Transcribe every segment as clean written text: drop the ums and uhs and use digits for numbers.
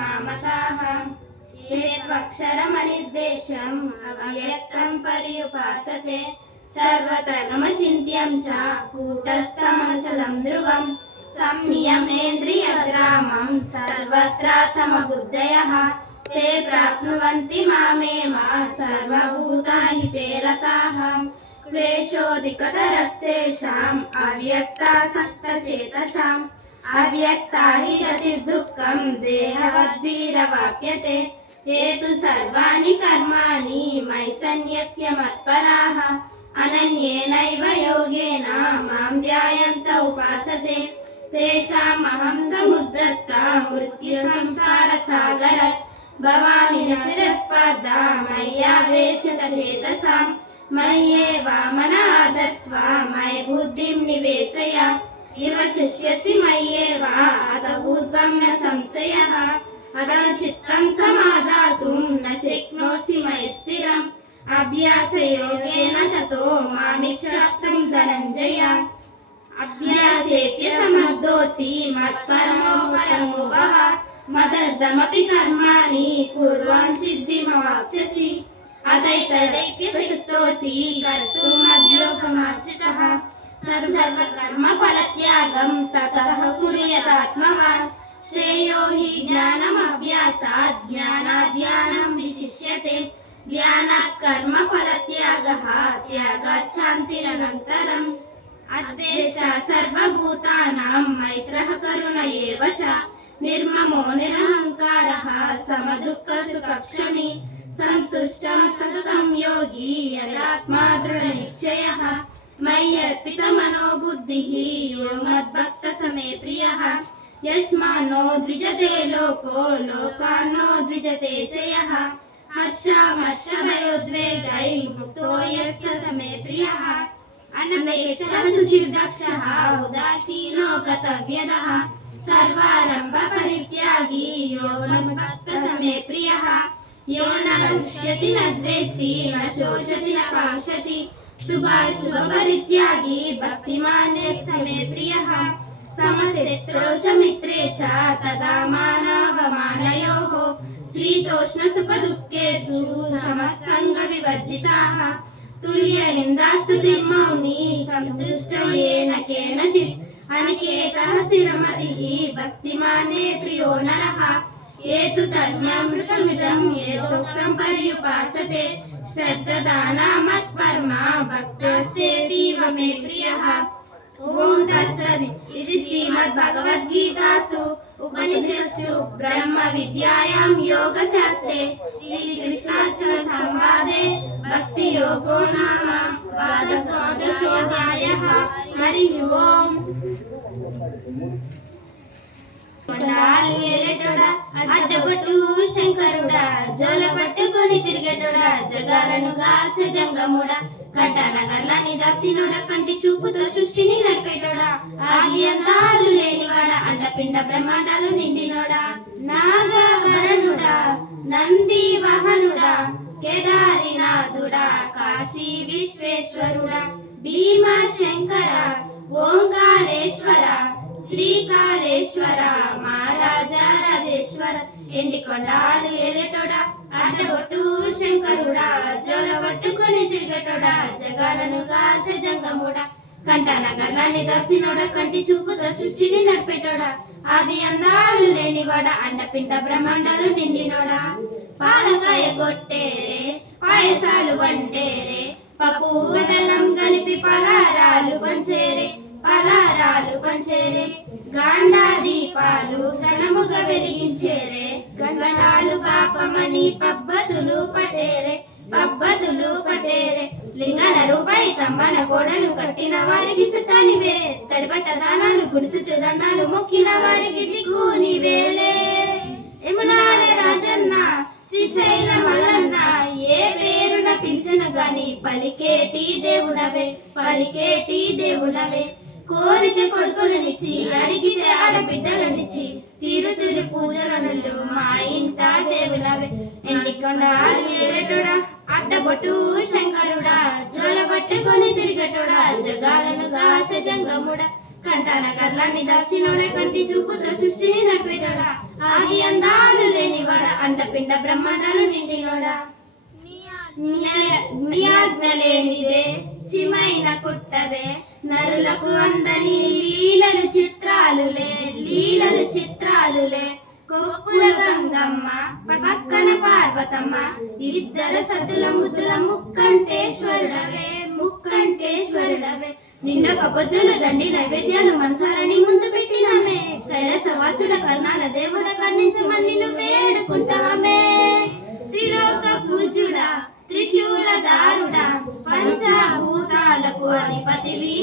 మామతాః ఏత్వక్షరమనిర్దేశం అవ్యక్తం పర్యుపాసతే సర్వత్ర గమచింత్యం చ కూటస్థమచలం ధ్రువం సంనియమేంద్రియగ్రామం సర్వత్ర సమబుద్ధయః ते प्राप्नुवन्ति मामेव सर्वभूताहिते रताः क्लेशोऽधिकतरस्तेषाम् अव्यक्तासक्तचेतसाम् अव्यक्ता हि गतिर्दुःखं देहवद्भिरवाप्यते ये तु सर्वाणि कर्माणि मयि सन्न्यस्य मत्पराः अनन्येनैव योगेन मां ध्यायन्त उपासते तेषामहं समुद्धर्ता मृत्युसंसारसागरात् भवामि न चिरत्पादा मय्यावेशितचेतसां मय्येव मनः आदर्श्व मयि बुद्धिं निवेशय इव शिष्यसि मय्येव अत ऊर्ध्वं न संशयः अतः चित्तं समादातुं न शक्नोषि मयि स्थिरम् अभ्यासयोगेन ततो मामिच्छाप्तं धनञ्जय अभ्यासेऽप्यसमर्थोऽसि मत्परमो परमो भव मदर्थमपि कर्माणि कुर्वन् सिद्धिमवाप्स्यसि अतैतदैप्यशक्तोऽसि कर्तुं मद्योगमाश्रितः सर्वकर्मफलत्यागं ततः कुर्यादात्मवान् श्रेयो हि ज्ञानमभ्यासात् ज्ञानात् ज्ञानं विशिष्यते ज्ञानात् कर्मफलत्यागः त्यागात् शान्तिरनन्तरम् अद्वेषः सर्वभूतानां मैत्रः करुण एव च निर्ममो निरहङ्कारः समदुःखसुखक्षमी सन्तुष्टः सततं योगी यदात्मा दृढनिश्चयः मय्यर्पितमनो बुद्धिः यो मद्भक्तः मे प्रियः यस्मान्नो द्विजते लोको लोकान्नो द्विजते च यः हर्षामर्षभयोद्वेगैर्मुक्तो यस्य स मे प्रियः अनपेक्षः सुचिर्दक्षः उदासीनो गतव्यदः सर्वारंभ परित्यागी यो मद्भक्तः मे प्रियः यो न हृष्यति न द्वेष्टि न शोचति न काङ्क्षति शुभाशुभ परित्यागी भक्तिमान् स मे प्रियः समशत्रौ च मित्रे च तदा मानावमानयोः शीतोष्ण सुख दुःखेषु समसङ्गविवर्जिताः तुल्यनिन्दास्तुतिर्मौनी सन्तुष्टो येन केनचित् अनिकेतः स्थिरमतिः भक्तिमाने प्रियो नरः ये तु सर्वमृतमिदं यथोक्तं पर्युपासते श्रद्धदाना मत्परमा भक्तस्तेतीव मे प्रियः ओम तत्सत् इति श्रीमद्भगवद्गीतासु उपनिषत्सु ब्रह्म विद्यायां योगशास्त्रे श्रीकृष्णार्जुन संवादे भक्ति योगो नाम द्वादशोऽध्यायः। हरि ओम। అడ్డపట్టు శంకరుడా జోల పట్టుకొని తిరిగేటోడా జగాలను గాసె జంగముడా కట్టనగర్ల నిదాసినోడ కంటి చూపుతో సృష్టిని నడిపేటోడా ఆది అంతాలు లేనివాడా అండపిండ బ్రహ్మాండాలు నిండినోడా నాగవరణుడా నంది వాహనుడా కేదారినాథుడా కాశీ విశ్వేశ్వరుడా భీమా శంకర ఓంకారేశ్వర శ్రీకాళేశ్వర మహారాజా రాజేశ్వర ఎండికొండాలు ఏలేటోడా అడ్డబొట్టు శంకరుడా జోల పట్టుకొని తిరిగేటోడా జగాలను కాసే జంగముడా కంటనగర్ల నిదాసినోడా కంటి చూపుతో సృష్టిని నడిపేటోడా ఆది అందాలు లేనివాడా అండపిండ బ్రహ్మాండాలు నిండినోడా పాలకాయ కొట్టేరే పాయసాలు వండేరే పప్పు బెల్లం కలిపి పలారాలు పంచేరే గాండా దీపాలు ఘనముగా వెలిగించేరే గంగనాలు పాపమని పబ్బతులు పటేరే లింగన రూపాయి తమ్మన గోడలు కట్టిన వారికి సుట్టానివే తడిబట్ట దానాలు గుడిసుట్టు దండాలు మొక్కిన వారికి దిక్కు నీవేలే యమునాలే రాజన్న శ్రీశైల మల్లన్న ఏ పేరున పిలిచిన గాని పలికేటి దేవుడవే కోరిక కొడుకులనిచ్చి అడిగితే ఆడబిడ్డలనిచ్చి తీరు పూజలనులు మా ఇంట దేవుడవే ఎండికొండాలు ఏలేటోడా అడ్డబొట్టు శంకరుడా జోల పట్టుకొని తిరిగేటోడా జగాలను గాసె జంగముడా కంటనగర్ల నిదాసినోడా కంటి చూపుతో సృష్టిని నడిపేటోడా ఆది అందాలు అండపిండ బ్రహ్మాండాలు నిండినోడా నీ ఆజ్ఞ లేనిదే చిమైన కుట్టదే నరులకు అందని లీలలు చిత్రాలులే కొప్పుల గంగమ్మ పక్కన పార్వతమ్మ ఇద్దరు సతుల ముద్దుల ముక్కంటేశ్వరుడవే నిండొక పొద్దులు దండి నైవేద్యాలు మనసారని ముందు పెట్టినమే కైలాసవాసుడ కర్ణాల దేవుడ కర్ణించమని నువ్వు వేడుకుంటామే త్రిలోక పూజుడా త్రిశూలధారుడా పంచభూతాలకు అధిపతివి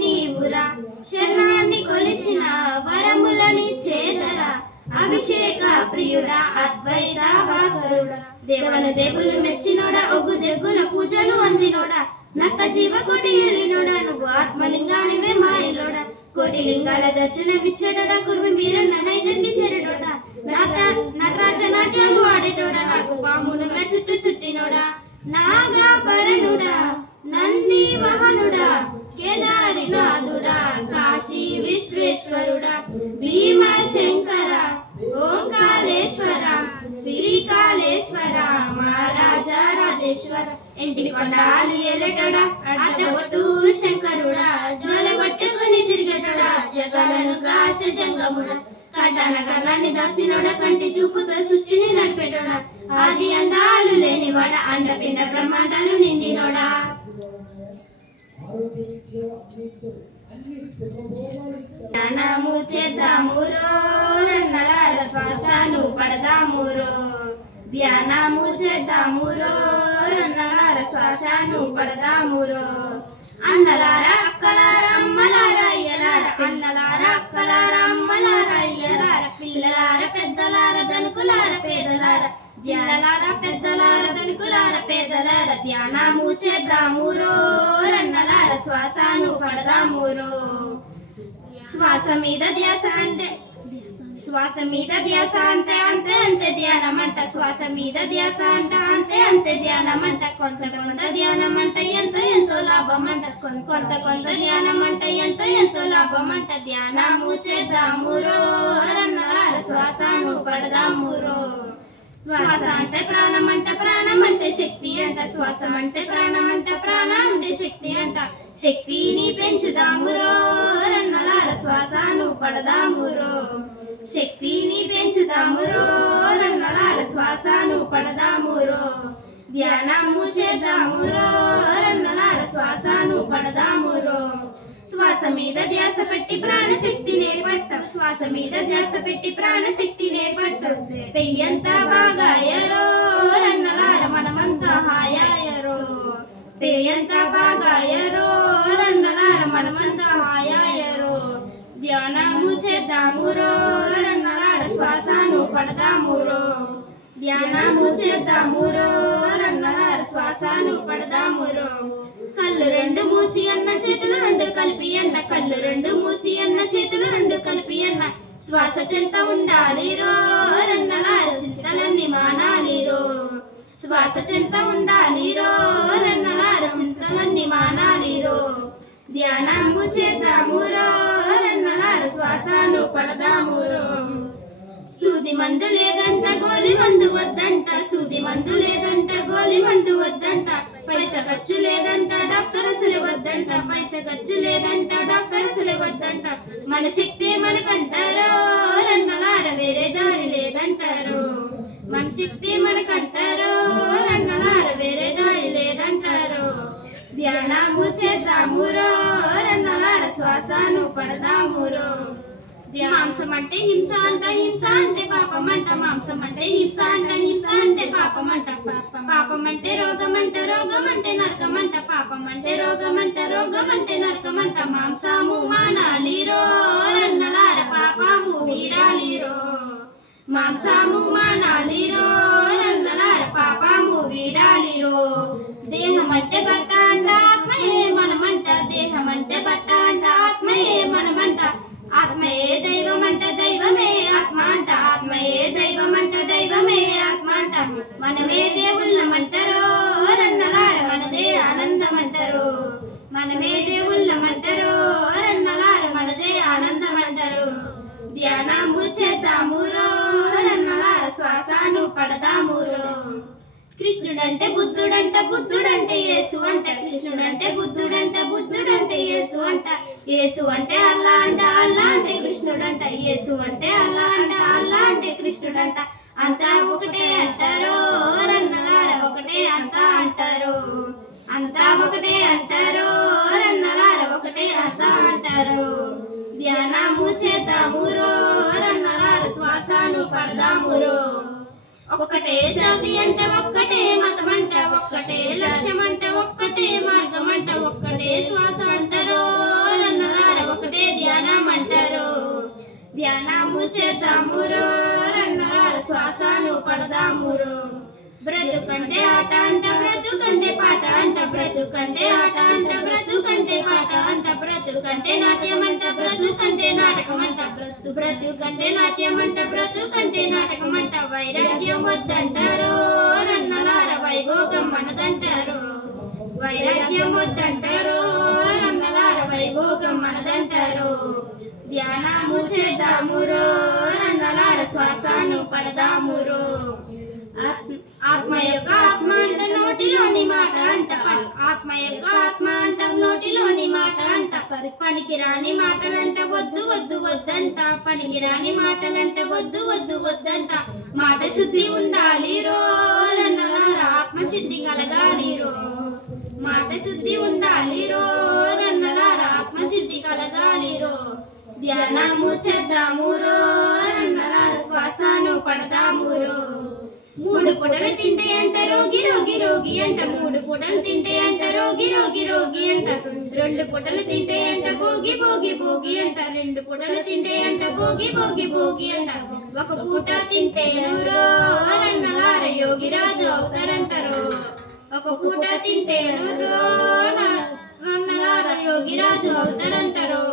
నీవురా శరణాన్ని కొలిచిన వరములని చేదరా అభిషేక ప్రియుడా అద్వైత వాసురుడా దేవులు మెచ్చినోడా ఒగ్గు జగ్గుల పూజలు అందినోడా నక్క జీవ కోటి ఎరినోడా నువ్వు ఆత్మలింగానివే మాయలోడా కోటి లింగాల దర్శనమిచ్చేటోడా కుర్మి మీరన్న నైదరికి చేరడోడా నటరాజ నాట్యాలు ఆడేటోడా నాకు పామును చుట్టూ చుట్టినోడా నాగాభరణుడా నంది వాహనుడా కేదారినాథుడా కాశీ విశ్వేశ్వరుడా భీమశంకర ఓంకారేశ్వర శ్రీకాళేశ్వర మహారాజా రాజేశ్వర ఇంటికి కొండాలి ఎలటోడా అడ్డబొట్టు శంకరుడా జోల పట్టుకుని తిరిగేటోడా జగాలను కాసే జంగముడా కంటాన కర్ణాన్ని దాసినోడా కంటి చూపుతో సృష్టిని నడిపేటోడా ఆది అందాలు లేనివాడా అండపిండ బ్రహ్మాండాలు నిండినోడా ధ్యానము చేద్దామురో రంగలార శ్వాసను పడదామురో ధ్యానము చేద్దామురో రంగలార శ్వాసను పడదామురో అన్నలార అక్కలార అమ్మలార అయ్యలార అన్నలార అక్కలార అమ్మలార అయ్యలార పిల్లలార పెద్దలార దనుకులార పేదలార ధ్యానలార పెద్దలార దనుకులార పేదలార ధ్యానము చేద్దామురో రన్నలార శ్వాసను పడదామురో శ్వాస మీద ధ్యాస అంటే అంతే ధ్యానమంట శ్వాస మీద ధ్యాస అంతే ధ్యానమంట కొంత ధ్యానమంట ఎంతో లాభమంట కొంత ధ్యానమంట ఎంతో లాభమంట ధ్యానము చేద్దామురో రన్నలార శ్వాసను పడదామురో శ్వాస అంటే ప్రాణం అంటే శక్తి అంట శ్వాసం అంటే ప్రాణం అంటే శక్తి అంట శక్తిని పెంచుదామురో రన్నలార శ్వాసను పడదామురో శక్తిని పెంచుదామురో రన్నలార శ్వాసను పడదామురో ధ్యానము చేద్దామురో రన్నలార శ్వాసను పడదామురో శ్వాస మీద ధ్యాస పెట్టి ప్రాణశక్తినే పట్టు శ్వాస మీద ధ్యాస పెట్టి ప్రాణశక్తినే పట్టు పెయ్యంత బాగాయరో రన్నలార మనమంతా హాయాయరో పెయ్యంత బాగాయరో రన్నలార మనమంతా హాయాయరో ధ్యానము చేద్దామురో రన్నలార శ్వాసను పడదామురో ధ్యానము చేద్దామురో రన్నలార శ్వాసను పడదామురో కళ్ళు రెండు మూసి అన్న చేతులు రెండు కలిపి అన్న కళ్ళు రెండు మూసి అన్న చేతులు రెండు కలిపి అన్న శ్వాస చెంత ఉండాలి రో రన్నలార చింతలన్నీ మానాలి రో శ్వాస చెంత ఉండాలి రో రన్నలార చింతలన్నీ మానాలి రో ధ్యానము చేద్దామురో రన్నలార శ్వాసను పడదామురో సూది మందు లేదంట గోలి మందు వద్దంట సూది మందు లేదంట గోలి మందు వద్దంట పైసా ఖర్చు లేదంట డాక్టర్ అసలు వద్దంట పైసా ఖర్చు లేదంట డాక్టర్ అసలు వద్దంట మన శక్తి మనకంటారో రన్నలార వేరే దారి లేదంటారు మన శక్తి మనకంటారో రన్నలార వేరే దారి లేదంటారు ధ్యానము చేద్దామురో రన్నలార శ్వాసను పడదామురో మాంసం అంటే హింస అంటే పాపం అంట మాంసం అంటే హింస అంటే పాపం అంట పాపం అంటే రోగం అంటే నరకమంట పాపం అంటే రోగం అంటే నరకమంట మాంసము మానాలిరో రన్నలార పాపము వీడాలిరో మాంసము మానాలిరో రన్నలార పాపము వీడాలిరో దేహం అంటే బట్ట అంట ఆత్మయే మనమంట దేహం అంటే బట్ట అంట ఆత్మయే మనమంట ఆత్మయే దైవం అంట దైవమే ఆత్మ అంట ఆత్మయే దైవం అంట దైవమే ఆత్మ అంట మనమే దేవుళ్ళమంటారో రన్నలార మనదే ఆనందం అంటారు మనమే దేవుళ్ళమంటారో రన్నలార మనదే ఆనందం అంటారు ధ్యానము చేద్దామురో పడదామురో. కృష్ణుడంటే బుద్ధుడంట, బుద్ధుడంటే యేసు అంట. కృష్ణుడంటే బుద్ధుడంట, బుద్ధుడంటే యేసు అంట. యేసు అంటే అల్లా అంట, అల్లా అంటే కృష్ణుడంట. యేసు అంటే అల్లా అంట, అల్లా అంటే కృష్ణుడంట. అంతా ఒకటే అంటారో రన్నలార, ఒకటే అంతా అంటారు. అంతా ఒకటే అంటారో రన్నలార, ఒకటే అంతా అంటారు. ధ్యానము చేద్దామురో రన్నలార, శ్వాసను పడదామురో. ఒక్కటే జాతి అంట, ఒక్కటే మతం అంట, ఒక్కటే లక్ష్యం అంట, ఒక్కటే మార్గం అంట, ఒక్కటే శ్వాస అంటారో రన్నలార, ఒకటే ధ్యానం అంటారు. ధ్యానము చేద్దామురో రన్నలార, శ్వాసను పడదామురో. బ్రతుకంటే ఆట అంట, బ్రతుకంటే పాట అంట, బ్రతుకంటే ఆట అంట, బ్రతుకంటే పాట అంట, బ్రతుకంటే నాట్యం అంట, బ్రతుకంటే నాటకం అంట, బ్రతుకంటే నాట్యం అంట, బ్రతుకంటే నాటకం అంట. వైరాగ్యం వద్దంటారో రన్నలార, వైభోగం మనదంటారు. వైరాగ్యం వద్దంటారో రన్నలార, వైభోగం మనదంటారు. ధ్యానము చేద్దామురో రన్నలార, శ్వాసను పడదామురో. ఆత్మ యొక్క ఆత్మ అంట, నోటిలోని మాట అంట, ఆత్మ యొక్క ఆత్మ అంట, నోటిలోని మాట అంట. పనికిరాని మాటలంట, వద్దు వద్దు వద్దంట, పనికిరాని మాటలంట, వద్దు వద్దు వద్దంట. మాట శుద్ధి ఉండాలి రో రన్నలార, ఆత్మసిద్ధి కలగాలి రో. మాట శుద్ధి ఉండాలి రో రన్నలార, ఆత్మసిద్ధి కలగాలి రో. ధ్యానము చేద్దామురో రన్నలార, శ్వాసను పడదామురో. మూడు పూటలు తింటే అంట రోగి రోగి రోగి అంట, మూడు పూటలు తింటే అంట రోగి రోగి రోగి అంట. రెండు పూటలు తింటే అంట భోగి భోగి భోగి అంట, రెండు పూటలు తింటే అంట భోగి భోగి భోగి అంట. ఒక పూట తింటే నూరో రన్నలార, యోగిరాజు అవుతారంటారు. ఒక పూట తింటే నూరో రన్నలార, యోగిరాజు అవుతారంటారు.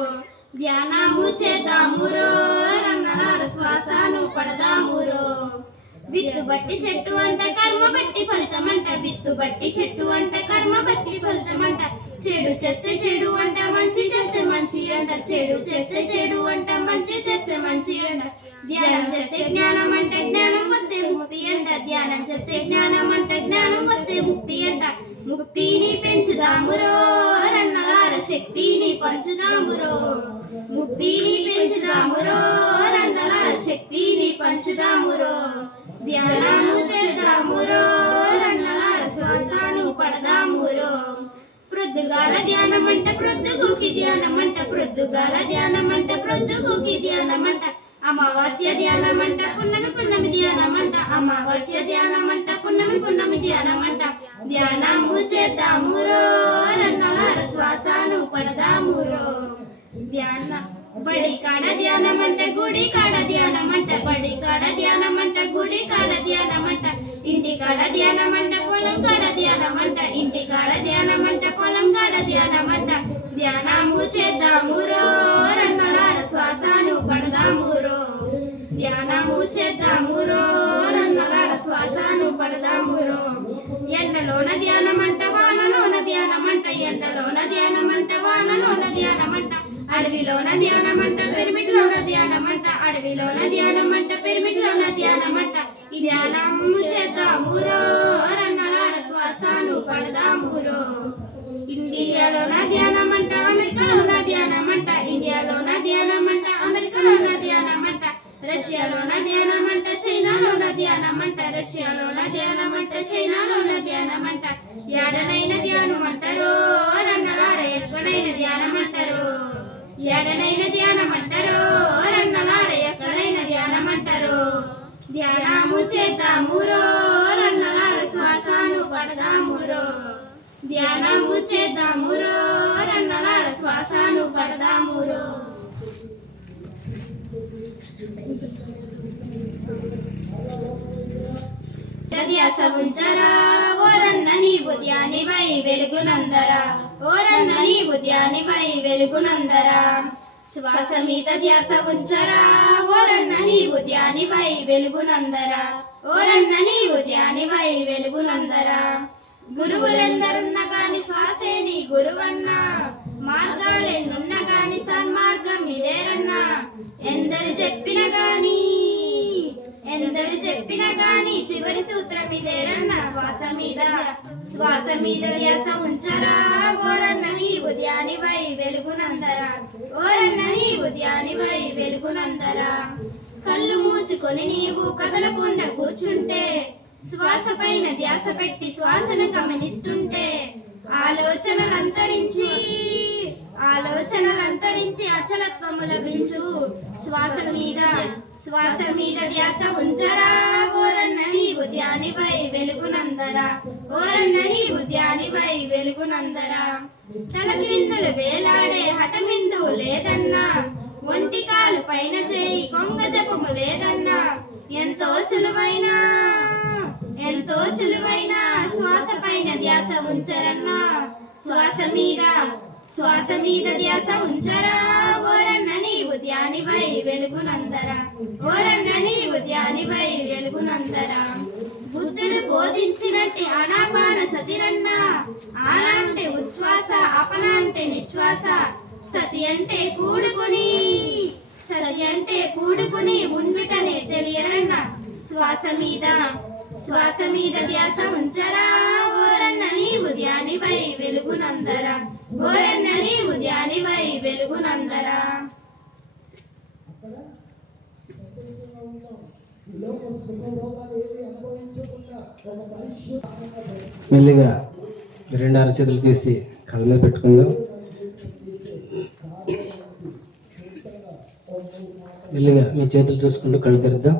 ధ్యానము చేద్దామురో రన్నలార, శ్వాసను పడదామురో. విత్తు బట్టి చెట్టు అంట, కర్మ బట్టి ఫలితం అంట, విత్తు బట్టి చెట్టు అంట, కర్మ బట్టి ఫలితం అంట. చెడు చేస్తే చెడు అంట, మంచి చేస్తే మంచి అంట, చెడు చేస్తే చెడు అంట, మంచి చేస్తే మంచి అంట. ధ్యానం చేస్తే జ్ఞానం అంట, జ్ఞానం వస్తే ముక్తి అంట, ధ్యానం చేస్తే జ్ఞానం అంట, జ్ఞానం వస్తే ముక్తి అంట. ముక్తిని పెంచుదామురో రన్నలార, శక్తిని పంచుదామురో. ముక్తిని పెంచుదామురో రన్నలార, శక్తిని పంచుదామురో. ధ్యానము చేద్దామురో రన్నలార, శ్వాసను పడదామురో. ప్రొద్దుగాల ధ్యానం అంట, ప్రొద్దుగుకి ధ్యానం అంట, ప్రొద్దుగాల ధ్యానం అంట, ప్రొద్దుగుకి ధ్యానం అంట. అమావాస్య ధ్యానం అంట, పున్నమి పున్నమి ధ్యానం అంట, అమావాస్య ధ్యానం అంట, పున్నమి పున్నమి ధ్యానం అంట. ధ్యానము చేద్దామురో రన్నలార, శ్వాసను పడదామురో. ధ్యాన బడి కాడ ధ్యానం అంట, గుడి కాడ ధ్యానం అంట, బడి కాడ ధ్యానం అంట, గుడి కాడ ధ్యానం అంట. ఇంటి కాడ ధ్యానం అంట, పొలం కాడ ధ్యానం అంట, ఇంటి కాడ ధ్యానం అంట, పొలం కాడ ధ్యానం అంట. ధ్యానము చేద్దామురో రన్నలార, శ్వాసను పడదామురో. ధ్యానము చేద్దామురో రన్నలార, శ్వాసను పడదామురో. ఎండలోన ధ్యానం అంట, వానలోన ధ్యానం అంట, ఎండలోన ధ్యానం అంట, వానలోన ధ్యానం అంట. అడవిలోన ధ్యానం అంట, పిరమిడ్లోన ధ్యానం అంట, అడవిలోన ధ్యానం అంట, పిరమిడ్లోన ధ్యానం అంట. ధ్యానము చేద్దామురో రన్నలార, శ్వాసను పడదామురో. ఇండియాలోన ధ్యానం అంట, అమెరికాలోన ధ్యానం అంట, ఇండియాలోన ధ్యానం అంట, అమెరికాలోన ధ్యానం అంట. రష్యాలోన ధ్యానం అంట, చైనాలోన ధ్యానం అంట, రష్యాలోన ధ్యానం అంట, చైనాలోన ధ్యానం అంట. ఏడనైన ధ్యానం అంటారో రన్నలార, ఎక్కడైన ధ్యానం అంటారు. ఏడనైన ధ్యానం అంటారో రన్నలార, ఎక్కడైన ధ్యానం అంటారు. ధ్యానము చేద్దామురో రన్నలార, శ్వాసను పడదామురో. ధ్యానము చేద్దామురో రన్నలార, శ్వాసను పడదామురో. ధ్యాస ఉంచరా ఓరన్న, నీవు ధ్యానివై వెలుగునందరా, ఓరన్న నీవు ధ్యానివై వెలుగునందరా. శ్వాస మీద ధ్యాస ఉంచరా ఓరన్న, నీవు ధ్యానివై వెలుగునందరా, ఓరన్న నీవు ధ్యానివై వెలుగునందరా. గురువులెందరున్న గాని శ్వాసే నీ గురువన్నా, మార్గాలెన్నున్న గాని సన్మార్గం ఇదేరన్నా. ఎందరు చెప్పిన గాని, ఎందరు ఎవరు చెప్పినా గాని చివరి సూత్రం ఇదేరన్న శ్వాస మీద ధ్యాస ఉంచరా ఓరన్న నీవు ధ్యానివై వెలుగునందరా ఓరన్న నీవు ధ్యానివై వెలుగునందరా కళ్ళు మూసుకొని నీవు కదలకుండా కూర్చుంటే శ్వాస పైన ధ్యాస పెట్టి శ్వాసను గమనిస్తుంటే ఆలోచనలంతరించి అచలత్వము లభించు శ్వాస మీద ధ్యాస ఉంచరా ఓరన్న నీవు ధ్యానివై వెలుగునందరా ఓరన్న నీవు ధ్యానివై వెలుగునందరా తల క్రిందులు వేలాడే హఠమిందు లేదన్నా ఒంటి కాలు పైన చేయి కొంగ జపము లేదన్నా ఎంతో సులువైన శ్వాస పైన ధ్యాస ఉంచరన్నా శ్వాస మీద ధ్యాస ఉంచరా ఓరన్న నీవు ధ్యానివై వెలుగునందరా ఓరన్న నీవు ధ్యానివై వెలుగునందరా బుద్ధుడు బోధించినట్టి అనాపాన సతిరన్నా ఆన అంటే ఉచ్ఛ్వాస అపన అంటే నిశ్వాస సతి అంటే కూడుకుని ఉండుటనే తెలియరన్న శ్వాస మీద ధ్యాస ఉంచరా ఓరన్న నీవు ధ్యానివై వెలుగునందరా ఓరన్న నీవు ధ్యానివై వెలుగునందరా. మెల్లిగా రెండు అరచేతులు తీసి కళ్ళ మీద పెట్టుకుందాం. మెల్లిగా మీ చేతులు చూసుకుంటూ కళ్ళు తెరుద్దాం.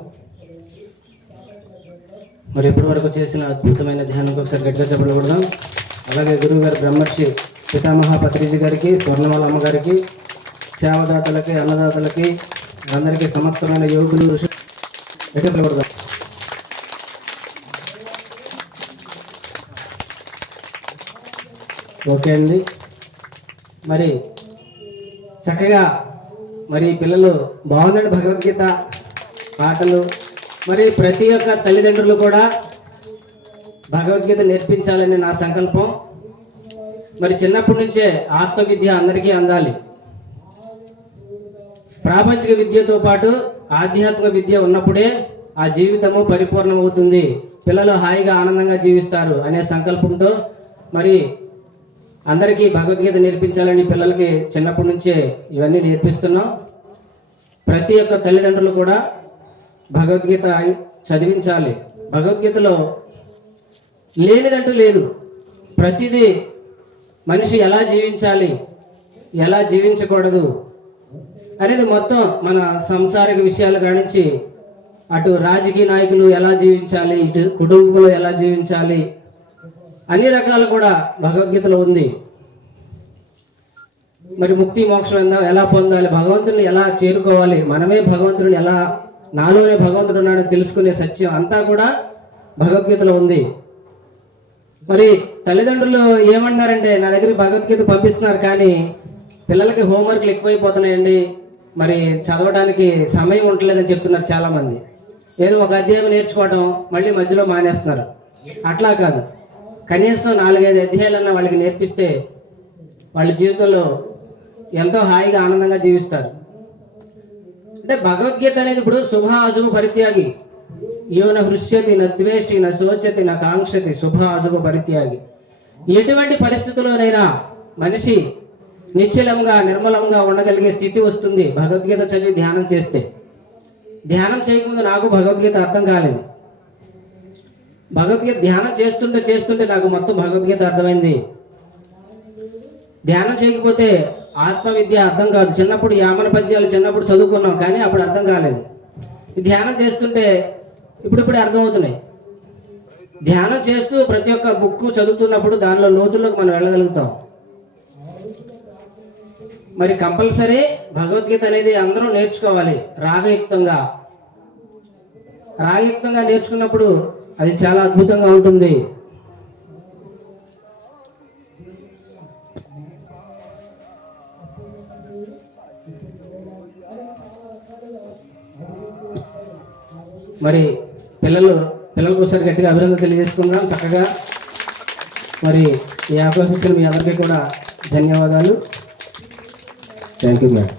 మరి ఇప్పటి వరకు చేసిన అద్భుతమైన ధ్యానం ఒకసారి గట్టిగా చెప్పకూడదాం. అలాగే గురువు గారు బ్రహ్మర్షి పితామహ పత్రిజీ గారికి, స్వర్ణమాల అమ్మగారికి, సేవదాతలకి, అన్నదాతలకి, అందరికీ సమస్తమైన యోగులు గట్టిగా. ఓకే అండి. మరి చక్కగా మరి పిల్లలు బాగుందండి భగవద్గీత పాటలు. మరి ప్రతి ఒక్క తల్లిదండ్రులు కూడా భగవద్గీత నేర్పించాలని నా సంకల్పం. మరి చిన్నప్పటి నుంచే ఆత్మవిద్య అందరికీ అందాలి. ప్రాపంచిక విద్యతో పాటు ఆధ్యాత్మిక విద్య ఉన్నప్పుడే ఆ జీవితము పరిపూర్ణమవుతుంది, పిల్లలు హాయిగా ఆనందంగా జీవిస్తారు అనే సంకల్పంతో మరి అందరికీ భగవద్గీత నేర్పించాలని పిల్లలకి చిన్నప్పటి నుంచే ఇవన్నీ నేర్పిస్తున్నాం. ప్రతి ఒక్క తల్లిదండ్రులు కూడా భగవద్గీత చదివించాలి. భగవద్గీతలో లేనిదంటూ లేదు. ప్రతిదీ మనిషి ఎలా జీవించాలి, ఎలా జీవించకూడదు అనేది మొత్తం మన సంసారిక విషయాల కానించి అటు రాజకీయ నాయకులు ఎలా జీవించాలి, ఇటు కుటుంబంలో ఎలా జీవించాలి, అన్ని రకాలు కూడా భగవద్గీతలో ఉంది. మరి ముక్తి మోక్షం ఎలా పొందాలి, భగవంతుని ఎలా చేరుకోవాలి, మనమే భగవంతుడిని ఎలా, నాలోనే భగవంతుడు ఉన్నాడని తెలుసుకునే సత్యం అంతా కూడా భగవద్గీతలో ఉంది. మరి తల్లిదండ్రులు ఏమన్నారంటే, నా దగ్గర భగవద్గీత పంపిస్తున్నారు కానీ పిల్లలకి హోంవర్క్లు ఎక్కువైపోతున్నాయండి, మరి చదవడానికి సమయం ఉండలేదని చెప్తున్నారు చాలామంది. ఏదో ఒక అధ్యాయం నేర్చుకోవడం మళ్ళీ మధ్యలో మానేస్తున్నారు. అట్లా కాదు, కనీసం 4-5 అధ్యాయాలన్నా వాళ్ళకి నేర్పిస్తే వాళ్ళ జీవితంలో ఎంతో హాయిగా ఆనందంగా జీవిస్తారు. అంటే భగవద్గీత అనేది ఇప్పుడు శుభ అశుభ పరిత్యాగి, యోన హృష్యతి న ద్వేష్టి న శోచతి న కాంక్షతి శుభ అశుభ పరిత్యాగి. ఎటువంటి పరిస్థితుల్లోనైనా మనిషి నిశ్చలంగా నిర్మలంగా ఉండగలిగే స్థితి వస్తుంది భగవద్గీత చదివి ధ్యానం చేస్తే. ధ్యానం చేయకముందు నాకు భగవద్గీత అర్థం కాలేదు. భగవద్గీత ధ్యానం చేస్తుంటే నాకు మొత్తం భగవద్గీత అర్థమైంది. ధ్యానం చేయకపోతే ఆత్మవిద్య అర్థం కాదు. చిన్నప్పుడు యామన పద్యాలు చిన్నప్పుడు చదువుకున్నాం కానీ అప్పుడు అర్థం కాలేదు. ధ్యానం చేస్తుంటే ఇప్పుడిప్పుడే అర్థమవుతున్నాయి. ధ్యానం చేస్తూ ప్రతి ఒక్క బుక్ చదువుతున్నప్పుడు దానిలో లోతుల్లోకి మనం వెళ్ళగలుగుతాం. మరి కంపల్సరీ భగవద్గీత అనేది అందరూ నేర్చుకోవాలి రాగయుక్తంగా. రాగయుక్తంగా నేర్చుకున్నప్పుడు అది చాలా అద్భుతంగా ఉంటుంది. మరి పిల్లలకు ఒకసారి గట్టిగా అభినందన తెలియజేసుకుందాం. చక్కగా మరి ఈ అవకాశం ఇచ్చిన మీ అందరికీ కూడా ధన్యవాదాలు. Thank you madam.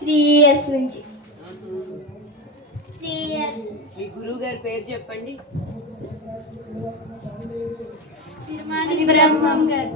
Three years నుంచి 3 ఇయర్స్ మీ గురువు గారి పేరు చెప్పండి. తిరుమల బ్రహ్మం గారు.